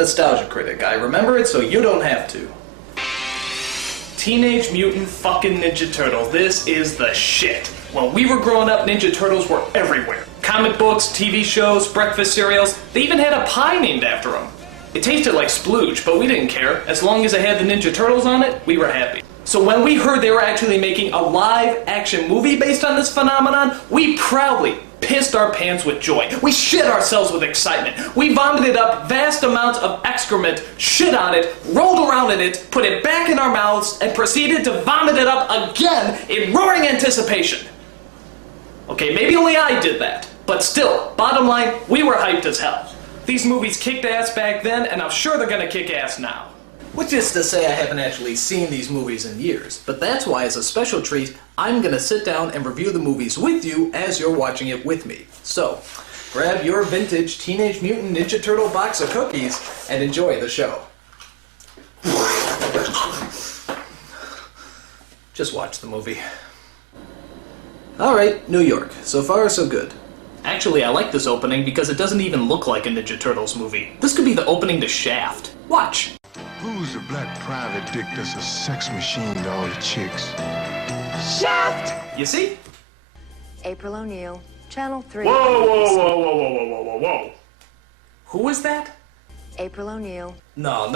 nostalgia critic. I remember it so you don't have to. Teenage Mutant fucking Ninja Turtles. This is the shit. When we were growing up, Ninja Turtles were everywhere. Comic books, TV shows, breakfast cereals. They even had a pie named after them. It tasted like splooge, but we didn't care. As long as it had the Ninja Turtles on it, we were happy. So when we heard they were actually making a live-action movie based on this phenomenon, we proudly pissed our pants with joy. We shit ourselves with excitement. We vomited up vast amounts of excrement, shit on it, rolled around in it, put it back in our mouths, and proceeded to vomit it up again in roaring anticipation. Okay, maybe only I did that, but still, bottom line, we were hyped as hell. These movies kicked ass back then, and I'm sure they're gonna kick ass now. Which is to say I haven't actually seen these movies in years, but that's why as a special treat, I'm gonna sit down and review the movies with you as you're watching it with me. So, grab your vintage Teenage Mutant Ninja Turtle box of cookies and enjoy the show. Just watch the movie. Alright, New York. So far, so good. Actually, I like this opening because it doesn't even look like a Ninja Turtles movie. This could be the opening to Shaft. Watch. Who's the black private dick that's a sex machine to all the chicks? Shaft! You see? April O'Neil, Channel 3. Whoa, whoa, whoa, whoa, whoa, whoa, whoa, whoa, whoa. Who is that? April O'Neil. No.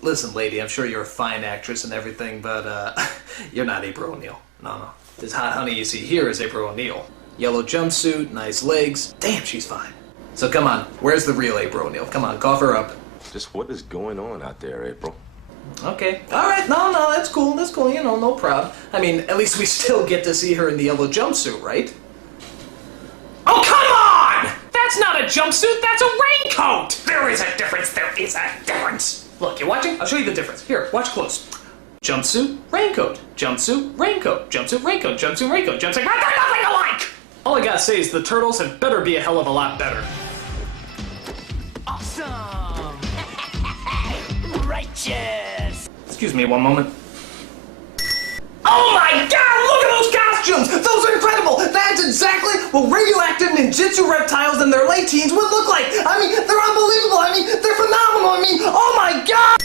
Listen, lady, I'm sure you're a fine actress and everything, but, you're not April O'Neil. No. This hot honey you see here is April O'Neil. Yellow jumpsuit, nice legs. Damn, she's fine. So come on, where's the real April O'Neil? Come on, cough her up. Just what is going on out there, April? Okay. Alright, no, that's cool, you know, no problem. I mean, at least we still get to see her in the yellow jumpsuit, right? Oh, come on! That's not a jumpsuit, that's a raincoat! There is a difference. Look, you watching? I'll show you the difference. Here, watch close. Jumpsuit, raincoat, jumpsuit, raincoat, jumpsuit, raincoat, jumpsuit, raincoat, jumpsuit, raincoat, nothing alike! All I gotta say is the Turtles had better be a hell of a lot better. Awesome! Righteous! Excuse me one moment. Oh my god, look at those costumes! Those are incredible! That's exactly what radioactive ninjutsu reptiles in their late teens would look like! I mean, they're unbelievable! I mean, they're phenomenal! I mean, oh my god!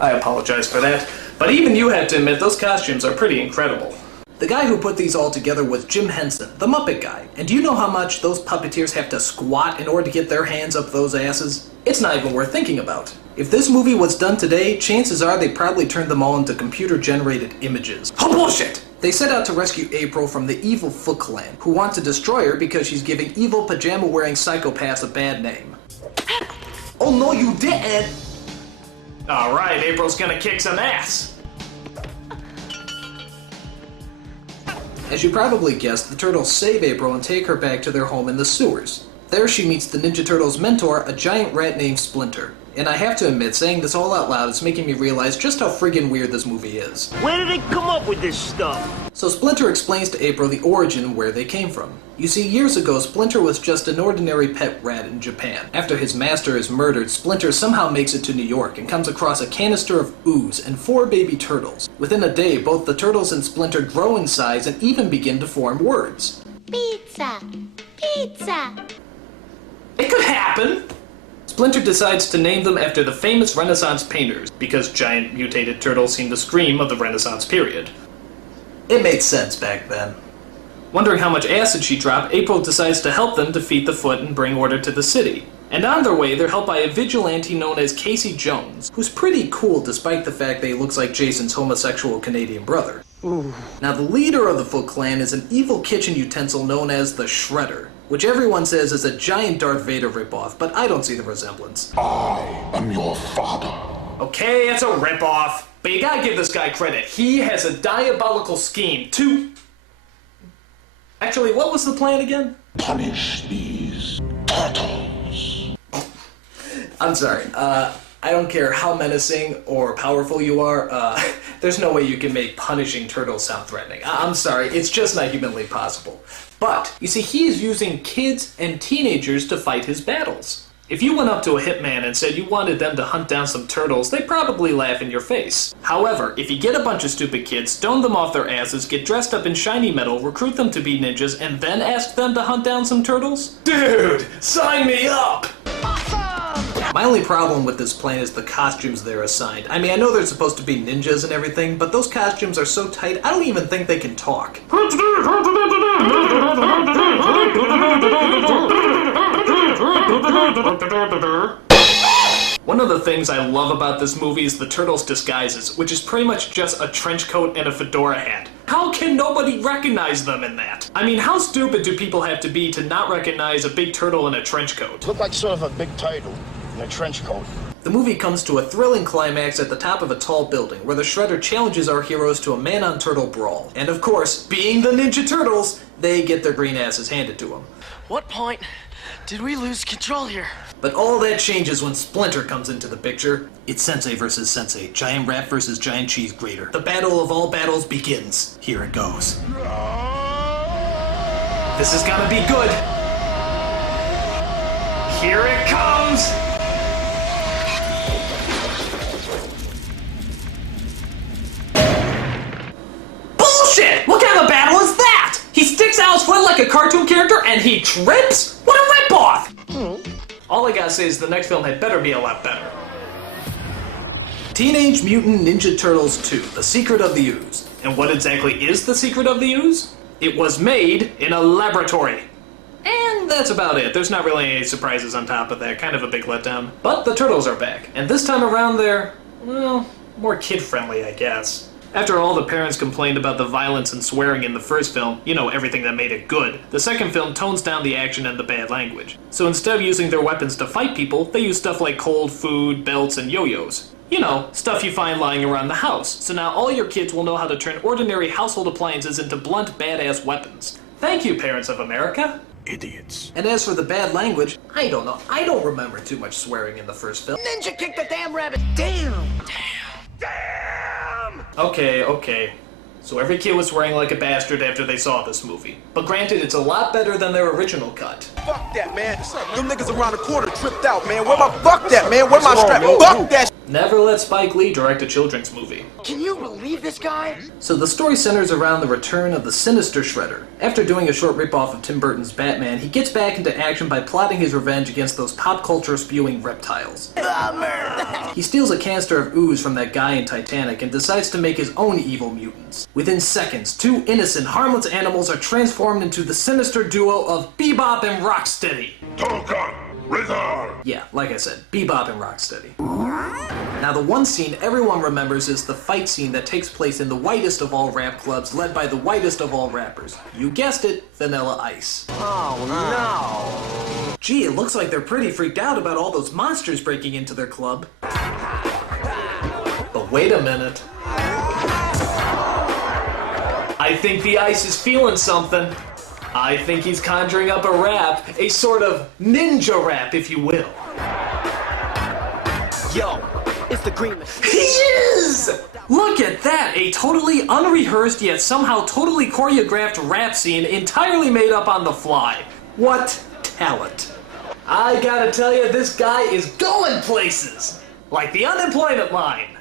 I apologize for that, but even you had to admit those costumes are pretty incredible. The guy who put these all together was Jim Henson, the Muppet guy. And do you know how much those puppeteers have to squat in order to get their hands up those asses? It's not even worth thinking about. If this movie was done today, chances are they probably turned them all into computer-generated images. Oh, bullshit! They set out to rescue April from the evil Foot Clan, who want to destroy her because she's giving evil pajama-wearing psychopaths a bad name. Oh no, you didn't! Alright, April's gonna kick some ass. As you probably guessed, the Turtles save April and take her back to their home in the sewers. There she meets the Ninja Turtles' mentor, a giant rat named Splinter. And I have to admit, saying this all out loud is making me realize just how friggin' weird this movie is. Where did they come up with this stuff? So Splinter explains to April the origin where they came from. You see, years ago, Splinter was just an ordinary pet rat in Japan. After his master is murdered, Splinter somehow makes it to New York and comes across a canister of ooze and 4 baby turtles. Within a day, both the turtles and Splinter grow in size and even begin to form words. Pizza! Pizza! It could happen! Splinter decides to name them after the famous Renaissance painters, because giant mutated turtles seem to scream of the Renaissance period. It made sense back then. Wondering how much acid she dropped, April decides to help them defeat the Foot and bring order to the city. And on their way, they're helped by a vigilante known as Casey Jones, who's pretty cool despite the fact that he looks like Jason's homosexual Canadian brother. Ooh. Now, the leader of the Foot Clan is an evil kitchen utensil known as the Shredder, which everyone says is a giant Darth Vader ripoff, but I don't see the resemblance. I am your father. Okay, it's a ripoff, but you gotta give this guy credit. He has a diabolical scheme to... Actually, what was the plan again? Punish these turtles. I'm sorry, I don't care how menacing or powerful you are, there's no way you can make punishing turtles sound threatening. I'm sorry, it's just not humanly possible. But, you see, he is using kids and teenagers to fight his battles. If you went up to a hitman and said you wanted them to hunt down some turtles, they'd probably laugh in your face. However, if you get a bunch of stupid kids, stone them off their asses, get dressed up in shiny metal, recruit them to be ninjas, and then ask them to hunt down some turtles? Dude, sign me up! Awesome! My only problem with this plan is the costumes they're assigned. I mean, I know they're supposed to be ninjas and everything, but those costumes are so tight, I don't even think they can talk. One of the things I love about this movie is the Turtles' disguises, which is pretty much just a trench coat and a fedora hat. How can nobody recognize them in that? I mean, how stupid do people have to be to not recognize a big turtle in a trench coat? Look like sort of a big turtle in a trench coat. The movie comes to a thrilling climax at the top of a tall building, where the Shredder challenges our heroes to a man-on-turtle brawl. And of course, being the Ninja Turtles, they get their green asses handed to them. What point did we lose control here? But all that changes when Splinter comes into the picture. It's Sensei versus Sensei, giant rat versus giant cheese grater. The battle of all battles begins. Here it goes. This is gonna be good. Here it comes! Bullshit! What kind of battle is that? He sticks out his foot like a cartoon character and he trips? What a ripoff! All I gotta say is the next film had better be a lot better. Teenage Mutant Ninja Turtles 2, The Secret of the Ooze. And what exactly is the secret of the ooze? It was made in a laboratory. And that's about it. There's not really any surprises on top of that. Kind of a big letdown. But the Turtles are back. And this time around they're, well, more kid-friendly, I guess. After all the parents complained about the violence and swearing in the first film, you know, everything that made it good, the second film tones down the action and the bad language. So instead of using their weapons to fight people, they use stuff like cold food, belts, and yo-yos. You know, stuff you find lying around the house. So now all your kids will know how to turn ordinary household appliances into blunt, badass weapons. Thank you, parents of America. Idiots. And as for the bad language, I don't know. I don't remember too much swearing in the first film. Ninja kicked the damn rabbit. Damn. Okay. So every kid was swearing like a bastard after they saw this movie. But granted, it's a lot better than their original cut. Fuck that, man. Them niggas around the corner tripped out, man. Where my fuck that, man? Where my strap? Fuck that. Never let Spike Lee direct a children's movie. Can you believe this guy? So the story centers around the return of the sinister Shredder. After doing a short ripoff of Tim Burton's Batman, he gets back into action by plotting his revenge against those pop culture spewing reptiles. He steals a canister of ooze from that guy in Titanic and decides to make his own evil mutants. Within seconds, two innocent, harmless animals are transformed into the sinister duo of Bebop and Rocksteady. Yeah, like I said, Bebop and Rocksteady. Now the one scene everyone remembers is the fight scene that takes place in the whitest of all rap clubs, led by the whitest of all rappers. You guessed it, Vanilla Ice. Oh no. Gee, it looks like they're pretty freaked out about all those monsters breaking into their club. But wait a minute. I think the Ice is feeling something. I think he's conjuring up a rap, a sort of ninja rap, if you will. Yo, it's the Green Machine. He is! Look at that, a totally unrehearsed yet somehow totally choreographed rap scene entirely made up on the fly. What talent. I gotta tell you, this guy is going places! Like the unemployment line.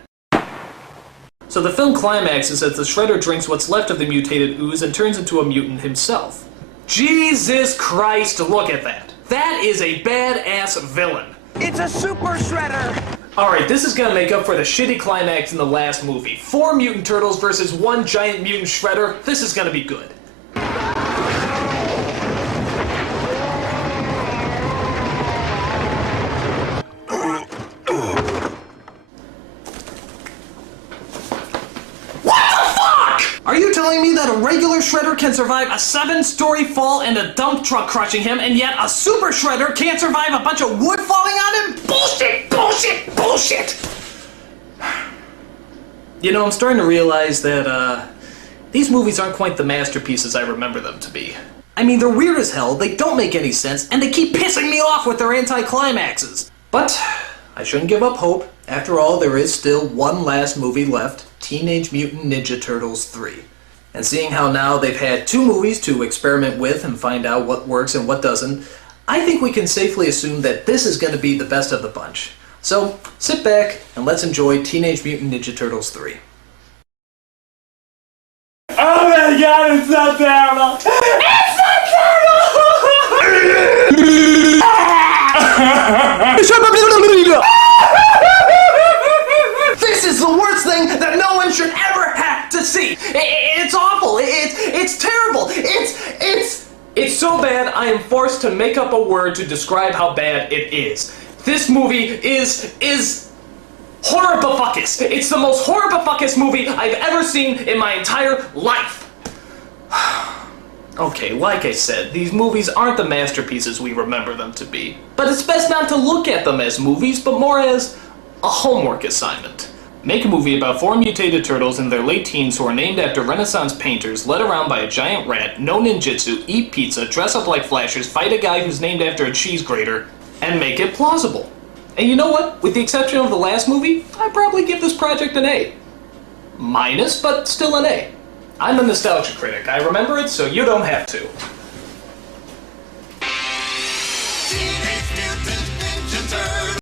So the film climaxes as the Shredder drinks what's left of the mutated ooze and turns into a mutant himself. Jesus Christ, look at that. That is a badass villain. It's a super shredder. Alright, this is gonna make up for the shitty climax in the last movie. 4 mutant turtles versus 1 giant mutant shredder. This is gonna be good. Are you telling me that a regular Shredder can survive a 7-story fall and a dump truck crushing him, and yet a super Shredder can't survive a bunch of wood falling on him? Bullshit! Bullshit! Bullshit! You know, I'm starting to realize that, these movies aren't quite the masterpieces I remember them to be. I mean, they're weird as hell, they don't make any sense, and they keep pissing me off with their anti-climaxes. But I shouldn't give up hope. After all, there is still one last movie left, Teenage Mutant Ninja Turtles 3. And seeing how now they've had 2 movies to experiment with and find out what works and what doesn't, I think we can safely assume that this is going to be the best of the bunch. So, sit back and let's enjoy Teenage Mutant Ninja Turtles 3. oh my god, it's so terrible! It's so terrible! It's so bad I am forced to make up a word to describe how bad it is. This movie is horribifuckus. It's the most horribifuckus movie I've ever seen in my entire life. Okay, like I said, these movies aren't the masterpieces we remember them to be. But it's best not to look at them as movies, but more as a homework assignment. Make a movie about 4 mutated turtles in their late teens who are named after Renaissance painters, led around by a giant rat, know ninjutsu, eat pizza, dress up like flashers, fight a guy who's named after a cheese grater, and make it plausible. And you know what? With the exception of the last movie, I'd probably give this project an A. Minus, but still an A. I'm a nostalgia critic. I remember it, so you don't have to.